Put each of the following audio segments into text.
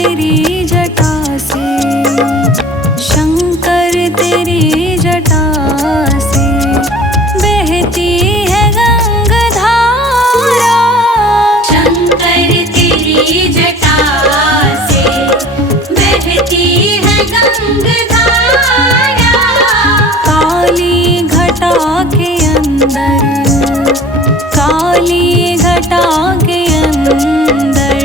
तेरी जटा से, शंकर तेरी जटा से बहती है गंगाधारा। शंकर तेरी जटा से बहती है गंगाधारा। काली घटा के अंदर, काली घटा के अंदर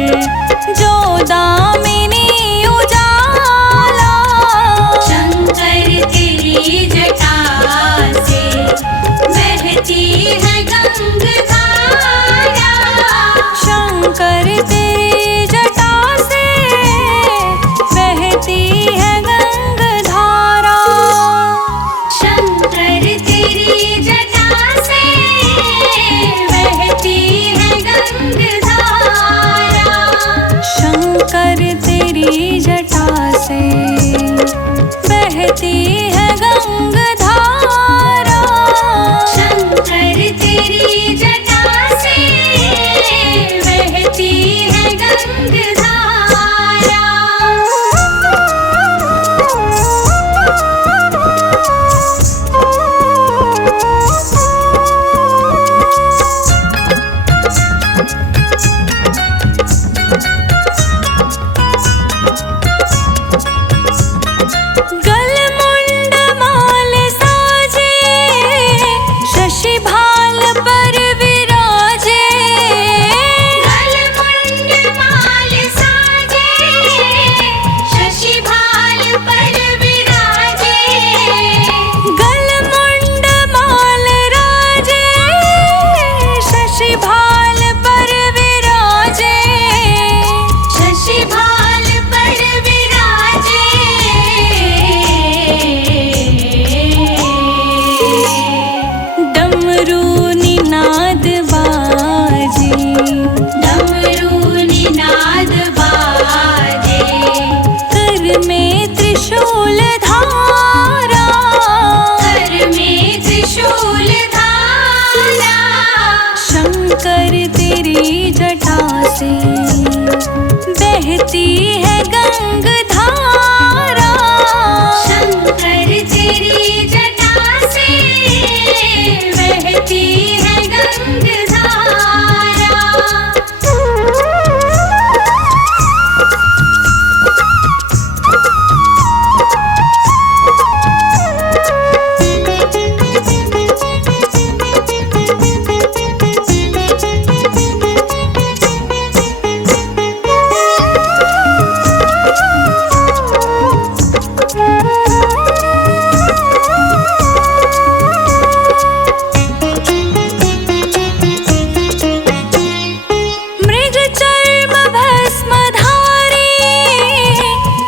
जो दामिनी उजाला। शंकर तेरी जटा से बहती है गंगाधारा। शंकर तेरी जटा से बहती है गंगाधारा। शंकर तेरी जटा से बहती है गंगाधारा। शंकर तेरी जटा से बहती है गंगाधारा। शंकर तेरी जटा से बहती है गंगाधारा। गलमुंड माल साजे, शशि भाल पर विराजे। गलमुंड माल साजे, शशि भाल पर विराजे। गलमुंड माल राजे, शशि भाल पर विराजे। शशि भाल पर विराजे। डमरू निनाद बाजे, डमरू निनाद बाजे। कर में त्रिशूल धारा। कर में त्रिशूल धारा। शंकर तेरी जटा से बहती है गंगाधारा। शंकर तेरी जटा से बहती है गंगाधारा। मृग चर्म भस्मधारी,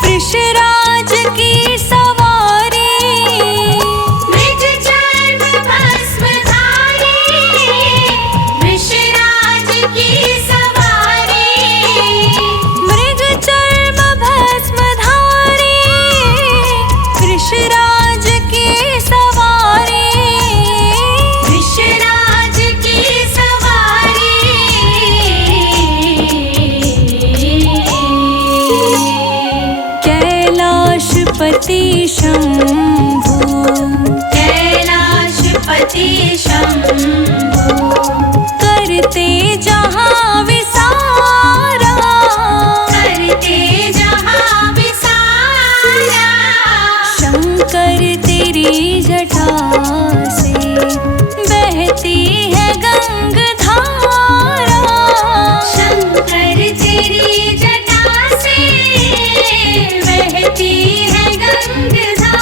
वृषराज की सवारी। मृग चर्म भस्मधारी, वृषराज की सवारी। मृग चर्म भस्मधारी, वृषराज की सवारी। वृषराज की सवारी। कैलाशपति शंभु, कैलाशपति शंभु करते जहाँ विसारा। करते जहाँ विसारा। शंकर तेरी जटा से बहती है गंगाधारा। शंकर तेरी जटा से बहती है गंगाधारा।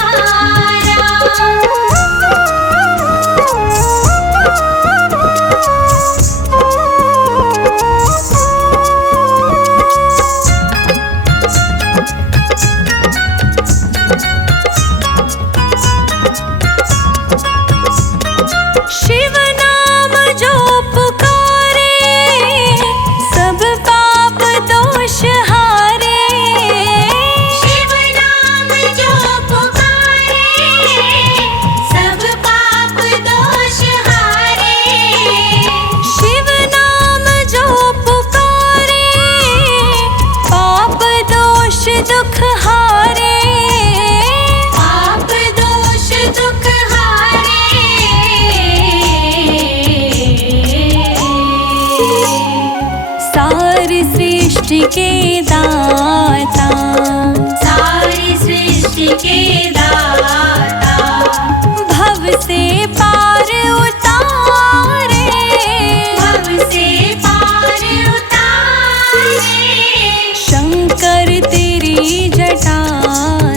दुख हारे, पाप दोष दुख हारे। सारी सृष्टि के दाता, सारी सृष्टि के दाता, भव से पार उतारे, भव से पार उतारे। शंकर तेरी जटा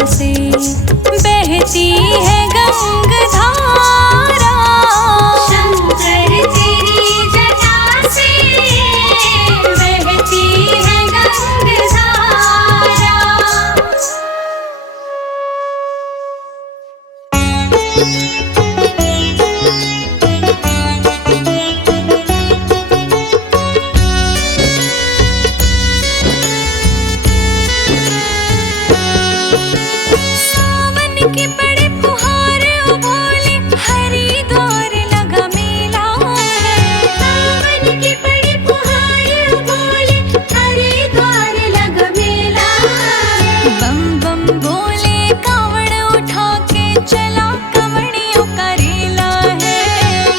से बहती है गंगाधारा, शंकर तेरी जटा से बहती है गंगाधारा। सावन के बड़े फुहार उभोले, हरिद्वार लगा मेला है। सावन की बड़ी फुहार बोले, हरिद्वार लग मेला। बम बम बोले कावड़ उठा के चला कवड़ियों का रेला है।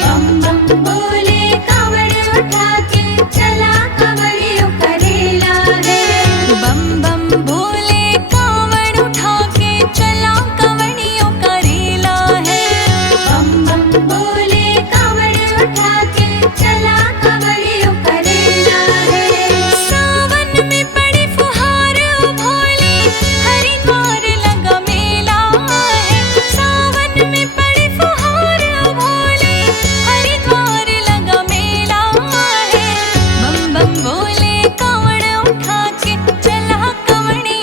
बम बम बोले कावड़ उठा के चला कवड़ियों का रेला है। बम बम बोले कावड़ उठा के चला कवड़ियों का रेला है। बम बम बोले कावड़ उठा के चला कवड़ियों का रेला है। सावन में बड़ी फुहार उभोले, हरिद्वार लगा मेला है। सावन में बड़ी फुहार उभोले, हरिद्वार लगा मेला है। बम बम बोले कावड़ उठा के चला कवड़ियों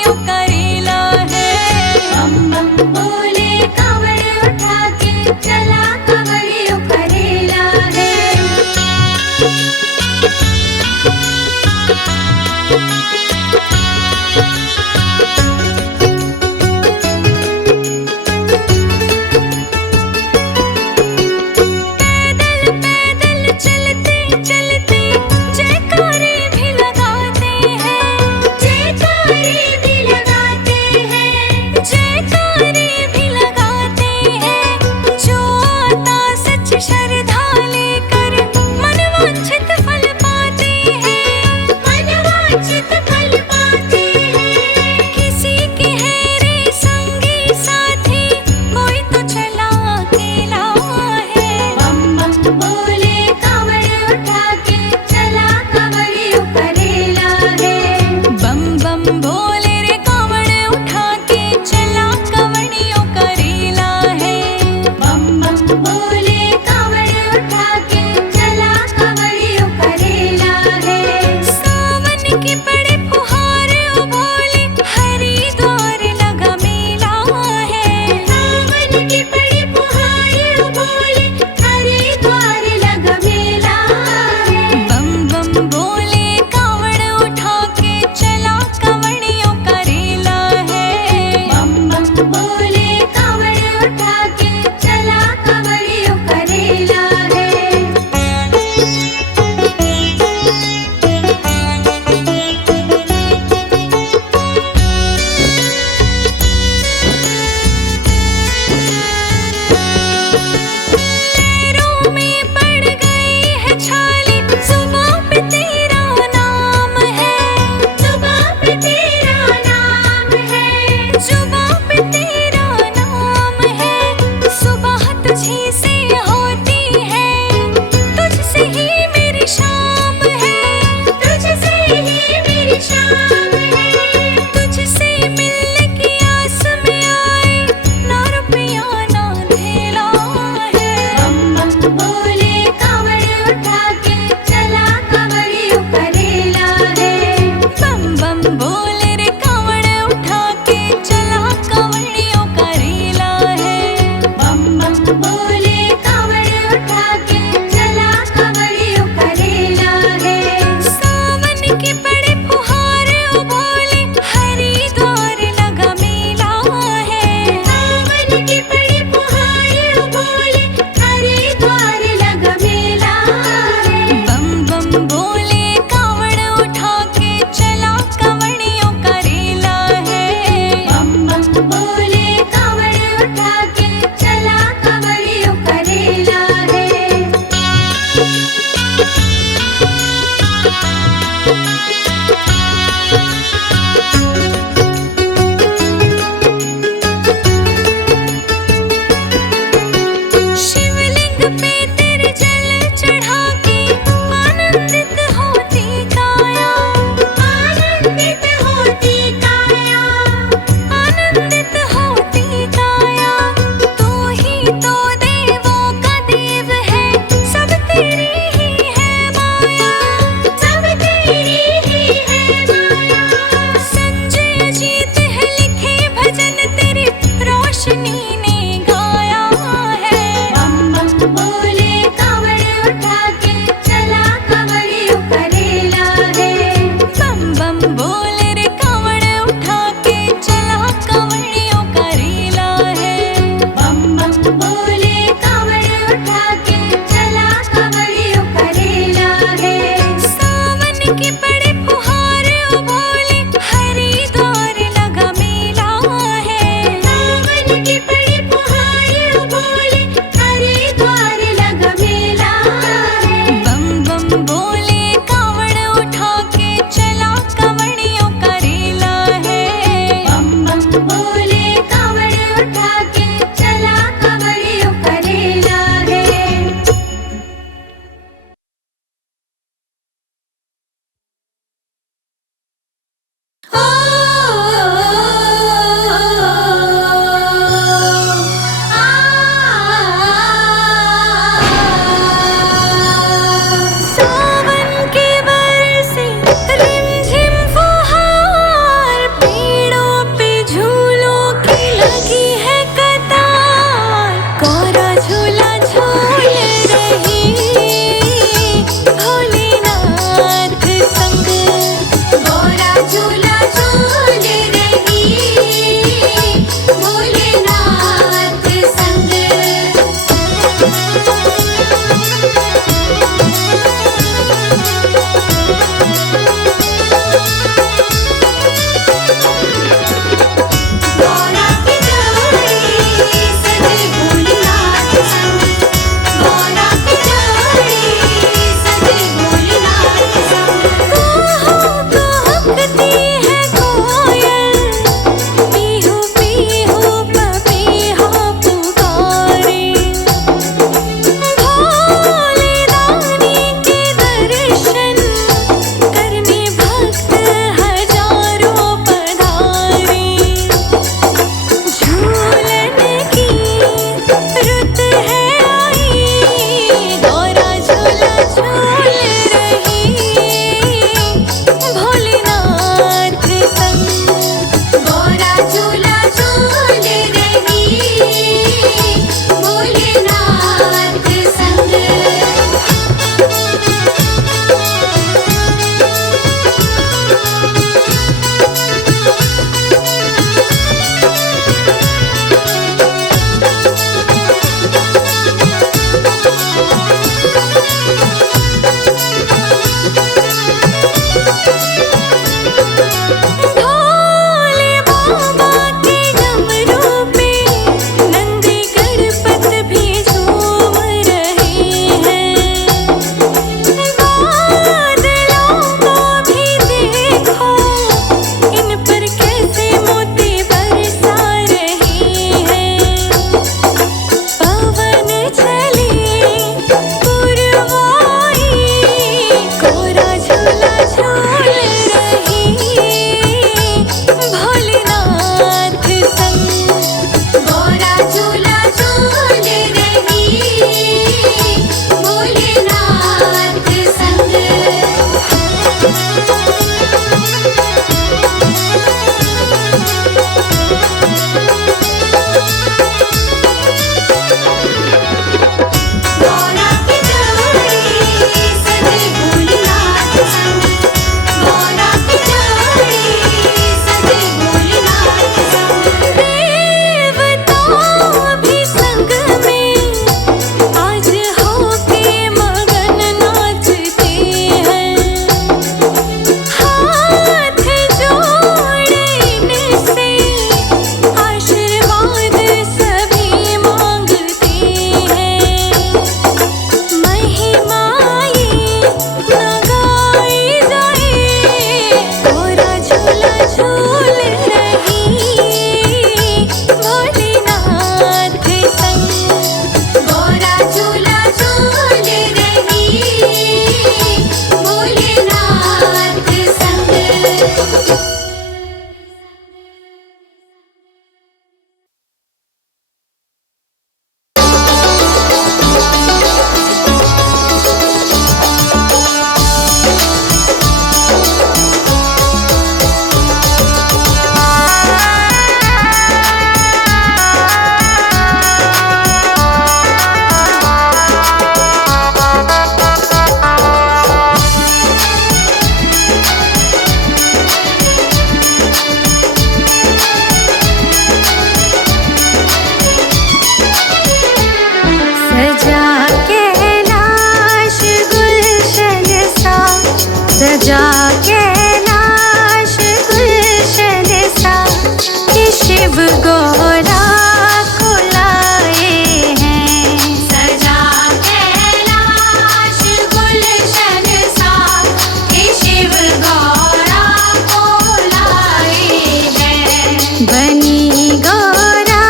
बनी गौरा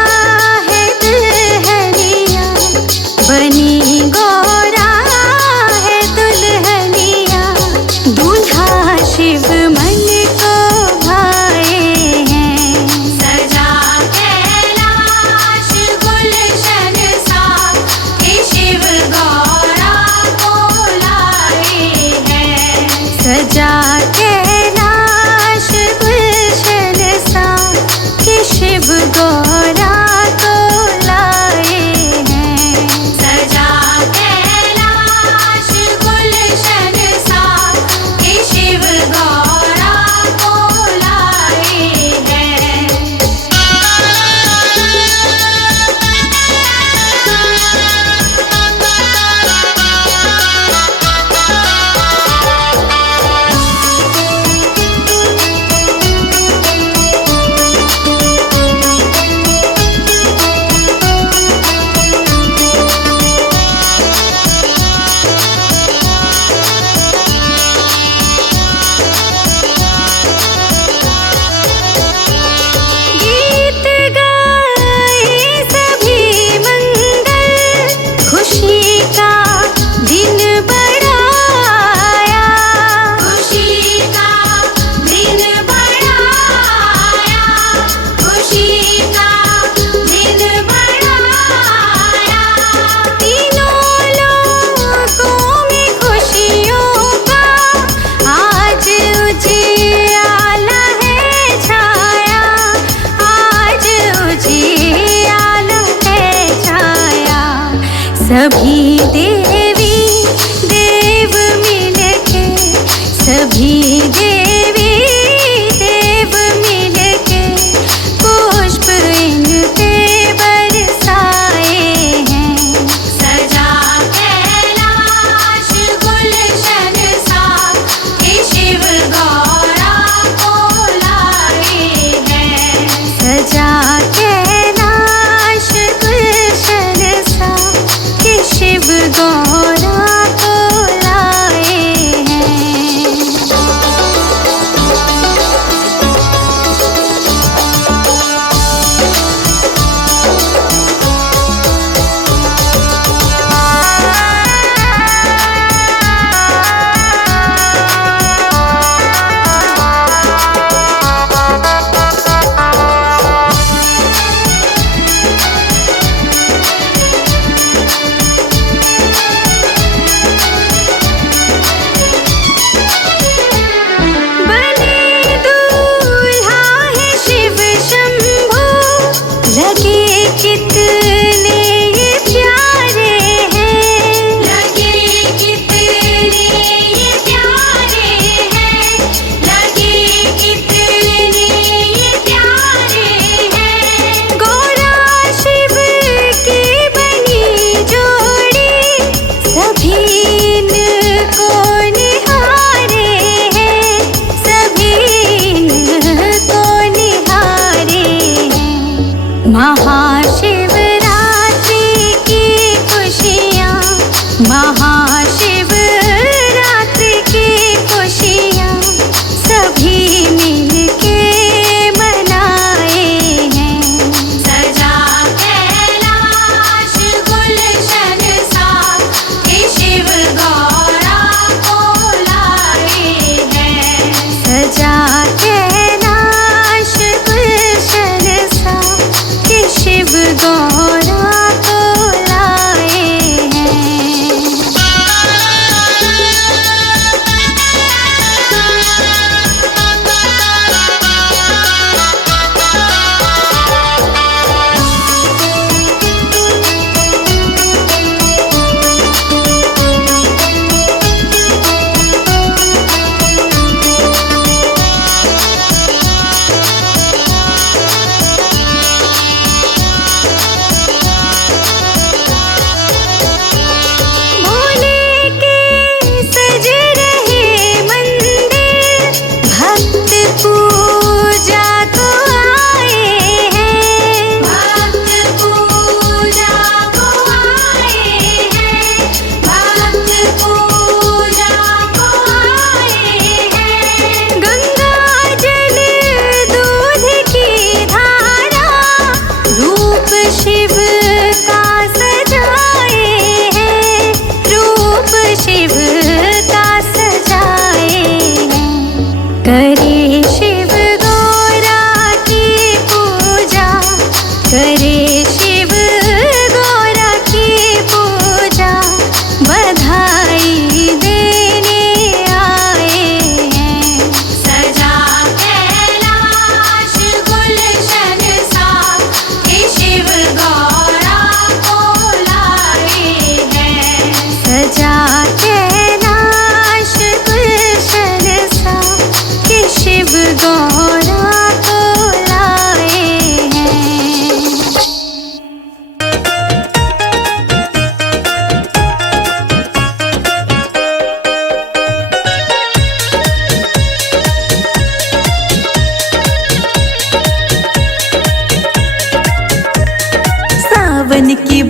है दुल्हनिया, बनी गौरा है दुल्हनिया, दूल्हा शिव मन को भाए हैं। सजा कैलाश गुलशन सा, हे शिव गौरा को लाए हैं। सजा कैलाश गुलशन सा, कि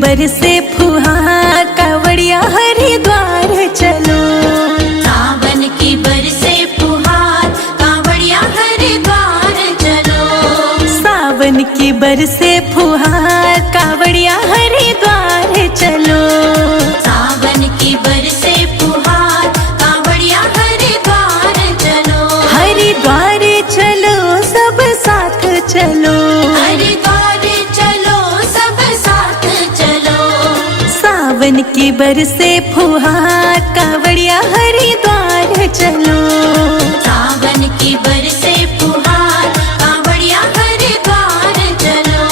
बरसे फुहार कावड़िया हरिद्वार चलो। सावन की बरसे फुहार कावड़िया हरिद्वार चलो। सावन की बरसे फुहार कावड़िया हरिद्वार चलो। सावन की बरसे फुहार कावड़िया हरिद्वार चलो। हरिद्वार चलो सब साथ चलो। हरिद्वार चलो सब साथ चलो। सावन की बरसे फुहार कावड़िया हरिद्वार चलो। सावन की बरसे फुहार कावड़िया हरिद्वार चलो।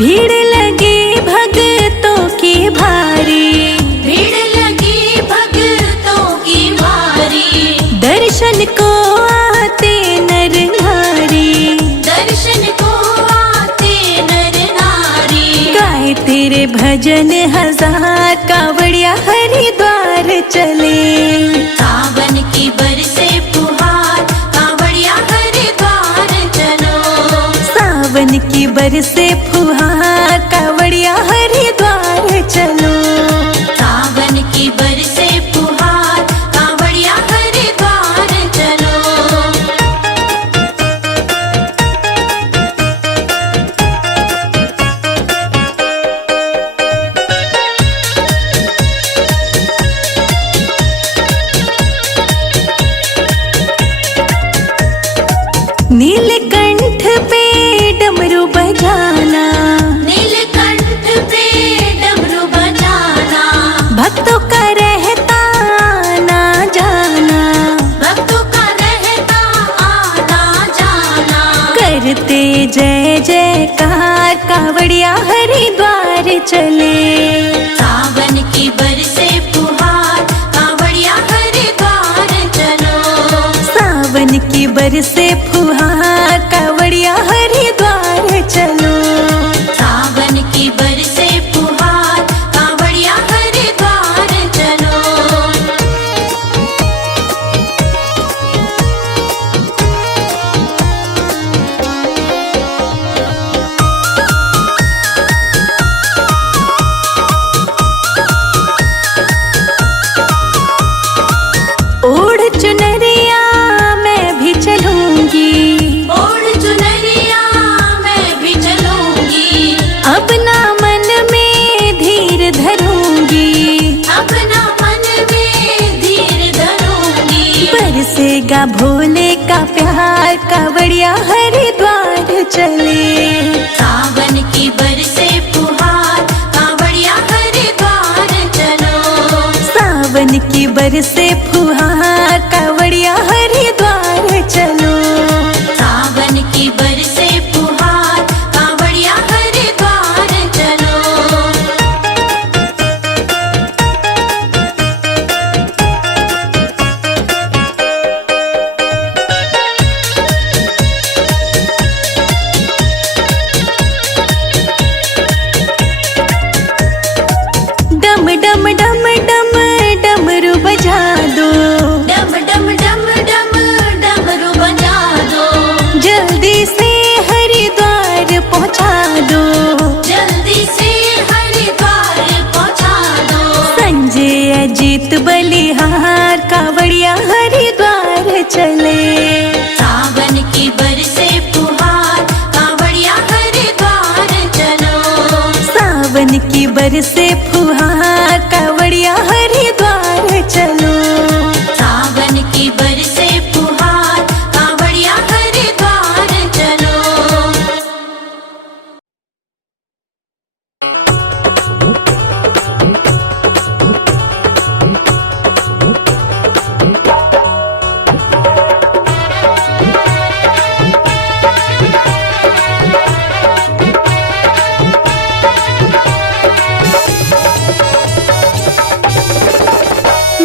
भीड़ लगी भक्तों की भारी। भीड़ लगी भक्तों की भारी। दर्शन को आते नर नारी। दर्शन को आते नर नारी। गाए तेरे भजन हजार कावड़िया हरिद्वार चले। सावन की बरसे फुहार कावड़िया हरिद्वार चलो। सावन की बरसे फुहार कावड़िया हरिद्वार चलो। सावन की बरसे फुहार कावड़िया हरिद्वार चलो। नीलकंठ पे डमरू बजाना। नीलकंठ पे डमरू बजाना। भक्तों का रहता ना जाना। भक्तों का रहता आना जाना। करते जय जयकार कावड़िया हरिद्वार चले। सावन की बरसे फुहार कावड़िया हरिद्वार चलो। सावन की बरसे फुहार कावड़िया हरिद्वार चलो। सावन की बरसे फुहार कावड़िया हरिद्वार चलो। ओढ़ चुनरिया मैं भी चलूंगी। ओढ़ चुनरिया मैं भी चलूंगी। अपना मन में धीर धरूंगी। अपना मन में धीर धरूंगी। बरसेगा भोले का प्यार कावड़िया हरिद्वार चले। सावन की बरसे फुहार कावड़िया हरिद्वार चलो। सावन की बरसे फुहार कावड़िया हरिद्वार चलो। सावन की बरसे फुहार कावड़िया हरिद्वार चलो। डम डम डम डम डमरू बजा दो। डम डम डम डम डमरू बजा दो। जल्दी से हरिद्वार पहुंचा दो। जल्दी से हरिद्वार पहुंचा दो। संजय अजीत बलिहार कावड़िया हरिद्वार चले। सावन की बरसे फुहार कावड़िया हरिद्वार चलो। सावन की बरसे फुहार कावड़िया हरिद्वार चलो। सावन की बरसे फुहार कावड़िया हरिद्वार चलो।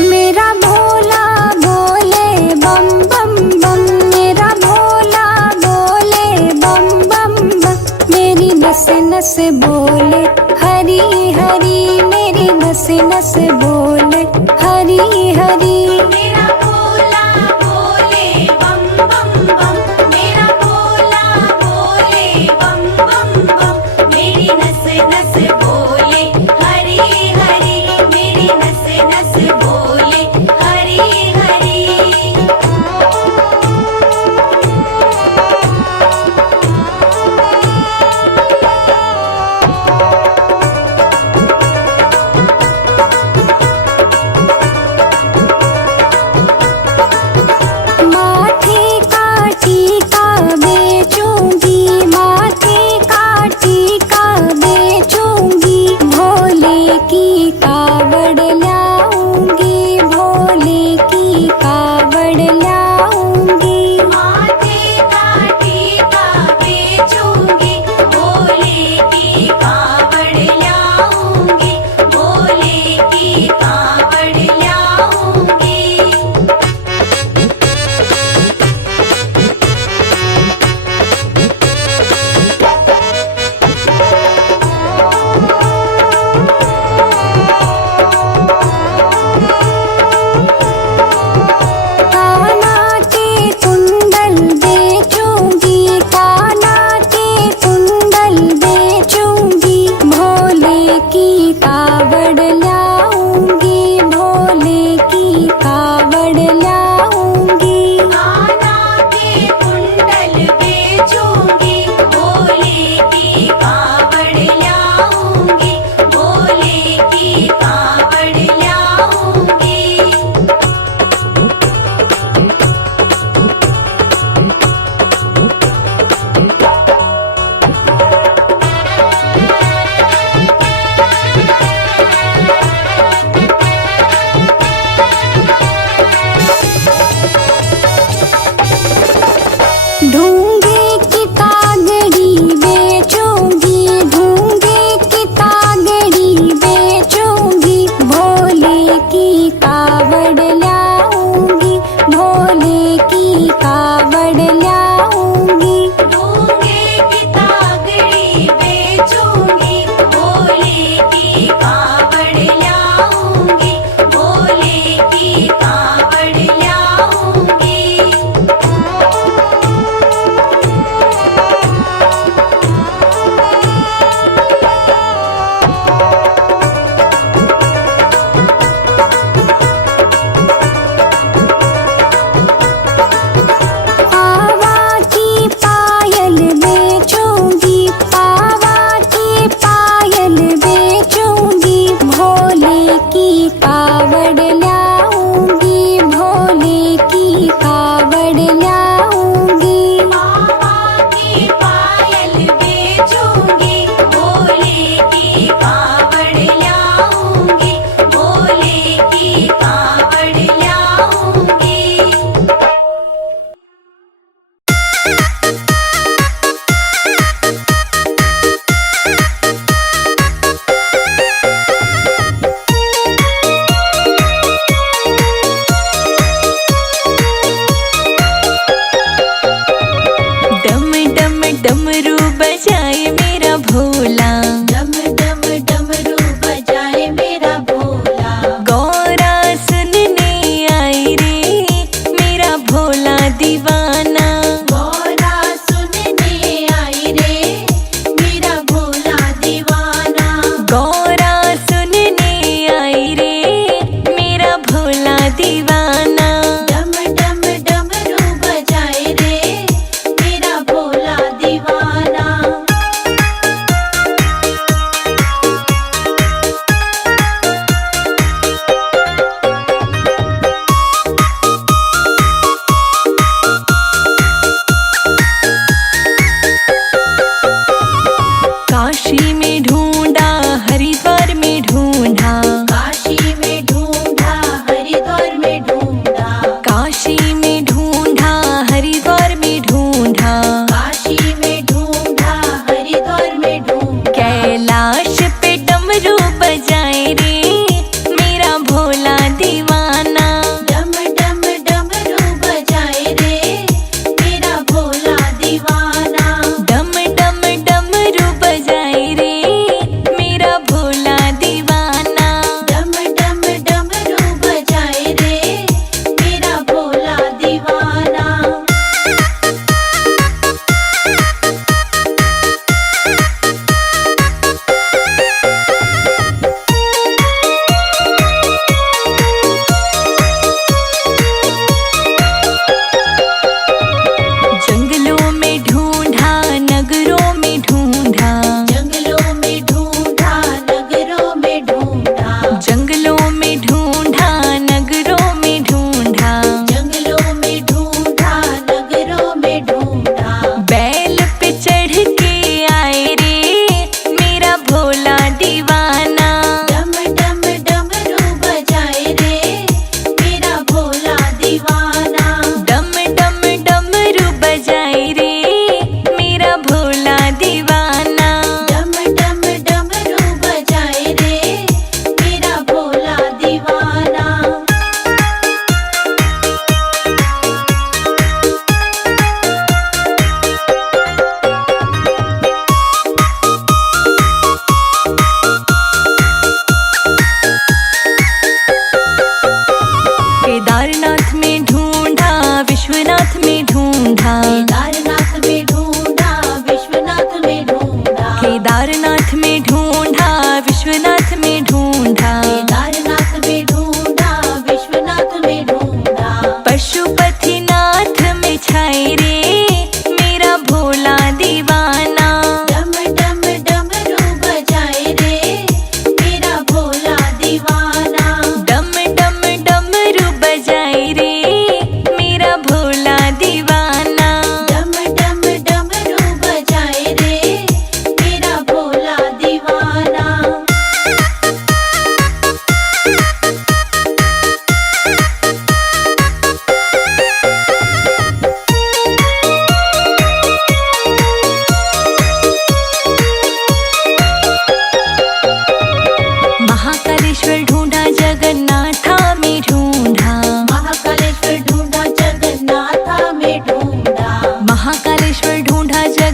मेरा भोला बोले बम बम बम। मेरा भोला बोले बम बम बम। मेरी नस नस बोले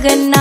जगन्नाथ।